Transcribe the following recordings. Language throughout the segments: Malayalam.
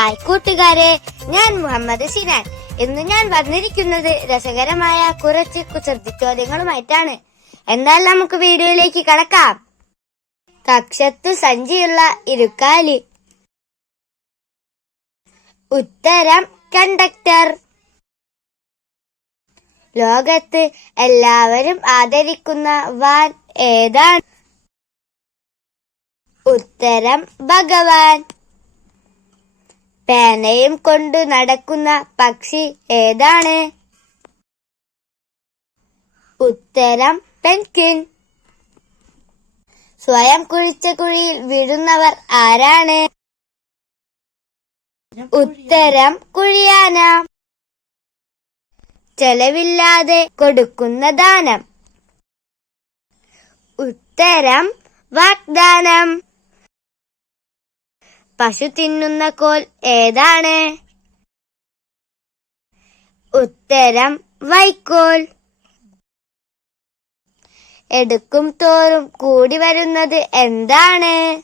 ഹായ് കൂട്ടുകാരെ ഞാൻ മുഹമ്മദ് സിനാൻ. ഇന്ന് ഞാൻ വന്നിരിക്കുന്നത് രസകരമായ കുറച്ച് ചോദ്യങ്ങളുമായിട്ടാണ് എന്നാൽ നമുക്ക് വീഡിയോയിലേക്ക് കടക്കാം. കക്ഷത്ത് സഞ്ചിയുള്ള ഇരുക്കാലി. ഉത്തരം കണ്ടക്ടർ. ലോകത്ത് എല്ലാവരും ആദരിക്കുന്ന വാൻ ഏതാണ്? ഉത്തരം ഭഗവാൻ. പേനയും കൊണ്ട് നടക്കുന്ന പക്ഷി ഏതാണ്? ഉത്തരം പെൻകിൻ. സ്വയം കുഴിച്ച കുഴിയിൽ വീഴുന്നവർ ആരാണ്? ഉത്തരം കുഴിയാന. ചെലവില്ലാതെ കൊടുക്കുന്ന ദാനം. ഉത്തരം വാഗ്ദാനം. പശു തിന്നുന്ന കോൽ ഏതാണ്? ഉത്തരം വൈക്കോൽ. എടുക്കും തോറും കൂടി വരുന്നത് എന്താണ്?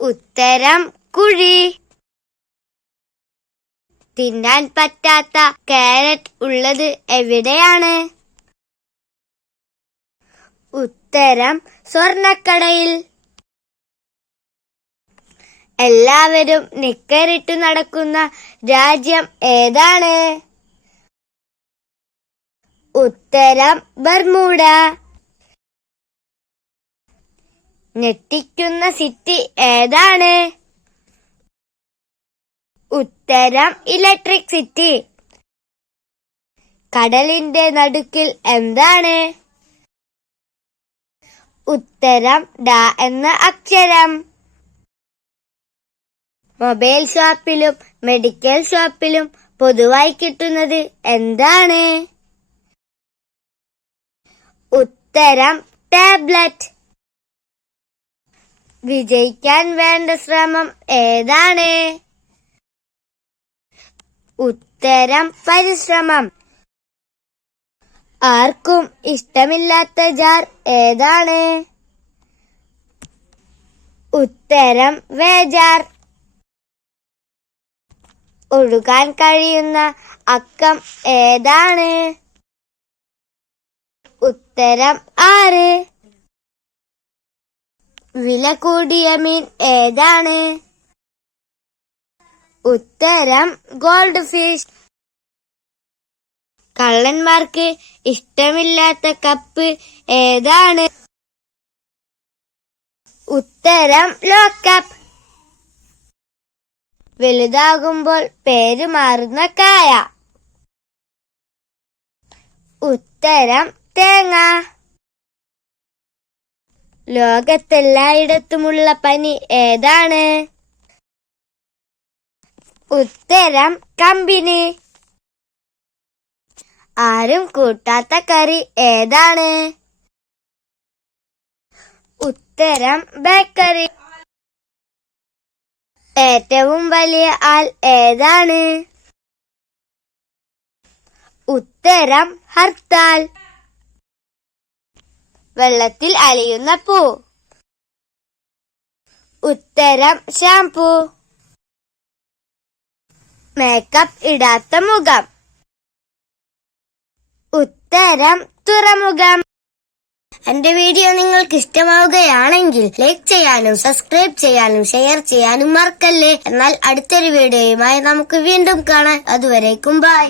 ഉത്തരം കുഴി. തിന്നാൻ പറ്റാത്ത കാരറ്റ് ഉള്ളത് എവിടെയാണ്? ഉത്തരം സ്വർണക്കടയിൽ എല്ലാവരും നിക്കറിട്ടു നടക്കുന്ന രാജ്യം ഏതാണ്? ഉത്തരം ബർമൂഡ. ഞെട്ടിക്കുന്ന സിറ്റി ഏതാണ്? ഉത്തരം ഇലക്ട്രിക് സിറ്റി. കടലിന്റെ നടുക്കിൽ എന്താണ്? ഉത്തരം ഡ എന്ന അക്ഷരം. മൊബൈൽ ഷോപ്പിലും മെഡിക്കൽ ഷോപ്പിലും പൊതുവായി കിട്ടുന്നത് എന്താണ്? ഉത്തരം ടാബ്ലറ്റ്. വിജയിക്കാൻ വേണ്ട ശ്രമം ഏതാണ്? ഉത്തരം പരിശ്രമം. ആർക്കും ഇഷ്ടമില്ലാത്ത ജാർ ഏതാണ്? ഉത്തരം വേജാർ. ഒഴുകാൻ കഴിയുന്ന അക്കം ഏതാണ്? ഉത്തരം ആറ്. വില കൂടിയ മീൻ ഏതാണ്? ഉത്തരം ഗോൾഡ് ഫിഷ് കള്ളന്മാർക്ക് ഇഷ്ടമില്ലാത്ത കപ്പ് ഏതാണ്? ഉത്തരം ലോക്കപ്പ്. വലുതാകുമ്പോൾ പേര് മാറുന്ന കായ. ഉത്തരം തേങ്ങ. ലോകത്തെല്ലായിടത്തുമുള്ള പനി ഏതാണ്? ഉത്തരം കമ്പിനി. ആരും കൂട്ടാത്ത കറി ഏതാണ്? ഉത്തരം ബേക്കറി. ഏറ്റവും വലിയ ആൾ ഏതാണ്? ഉത്തരം ഹർത്താൽ. വെള്ളത്തിൽ അലിയുന്ന പൂ. ഉത്തരം ഷാംപൂ. മേക്കപ്പ് ഇടാത്ത മുഖം. ഉത്തരം തുറമുഖം. എന്റെ വീഡിയോ നിങ്ങൾക്ക് ഇഷ്ടമാവുകയാണെങ്കിൽ ലൈക്ക് ചെയ്യാനും സബ്സ്ക്രൈബ് ചെയ്യാനും ഷെയർ ചെയ്യാനും മറക്കല്ലേ. എന്നാൽ അടുത്തൊരു വീഡിയോയുമായി നമുക്ക് വീണ്ടും കാണാം. അതുവരേക്കും ബൈ.